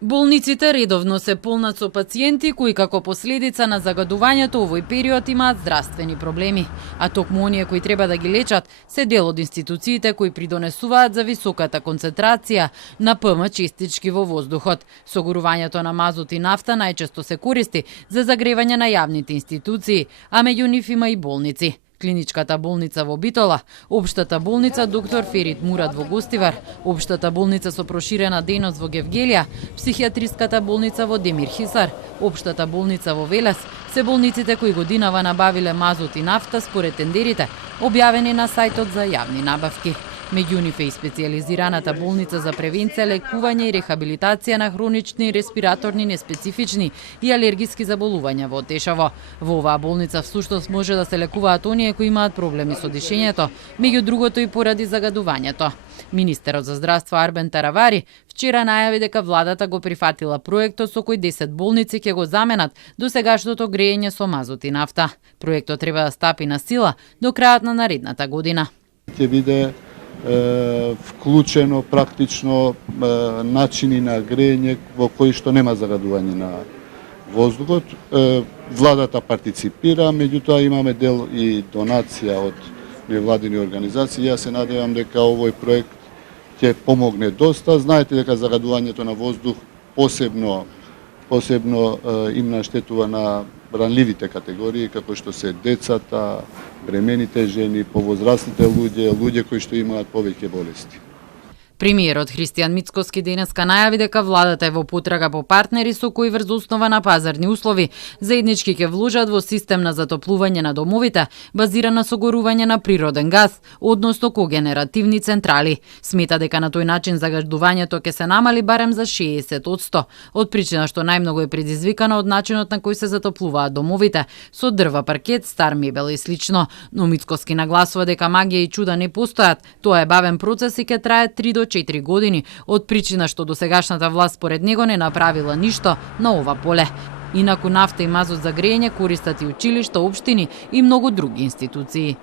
Болниците редовно се полнат со пациенти кои како последица на загадувањето овој период имаат здравствени проблеми, а токму оние кои треба да ги лечат се дел од институциите кои придонесуваат за високата концентрација на ПМ честички во воздухот. Согорувањето на мазут и нафта најчесто се користи за загревање на јавните институции, а меѓу нив има и болници. Клиничката болница во Битола, Општата болница доктор Ферит Мурад во Гостивар, Општата болница со проширена дејност во Гевгелија, Психијатриската болница во Демир Хисар, Општата болница во Велес, се болниците кои годинава набавиле мазут и нафта според тендерите, објавени на сајтот за јавни набавки. Меѓу нив е и специјализираната болница за превенција, лекување и рехабилитација на хронични респираторни, неспецифични и алергиски заболувања во Тешево. Во оваа болница всуштост може да се лекуваат оние кои имаат проблеми со дишењето, меѓу другото и поради загадувањето. Министерот за здравство Арбен Таравари вчера најави дека владата го прифатила проектот со кој 10 болници ќе го заменат досегашното грејење со мазут и нафта. Проектот треба да стапи на сила до крајот на наредната година. Ќе биде вклучено практично начини на грејење во кои што нема загадување на воздухот. Владата партиципира, меѓутоа имаме дел и донација од невладини организации. Јас се надевам дека овој проект ќе помогне доста. Знаете дека загадувањето на воздух посебно им наштетува на ранливите категории, како што се децата, бремените жени, повозрастните луѓе кои што имаат повеќе болести. Премиерот Христијан Мицкоски денеска најави дека владата е во потрага по партнери со кои врз основа на пазарни услови заеднички ќе вложат во систем на затоплување на домовите, базиран на согорување на природен газ, односно когенеративни централи. Смета дека на тој начин загадувањето ќе се намали барем за 60%, од причина што најмногу е предизвикано од начинот на кој се затоплуваат домовите, со дрва, паркет, стар мебел и слично. Но Мицкоски нагласува дека магија и чуда не постојат, тоа е бавен процес и ќе трае 3 до 4 години, од причина што досегашната власт според него не направила ништо на ова поле. Инаку нафта и мазут за грејење користат и училишта, општини и многу други институции.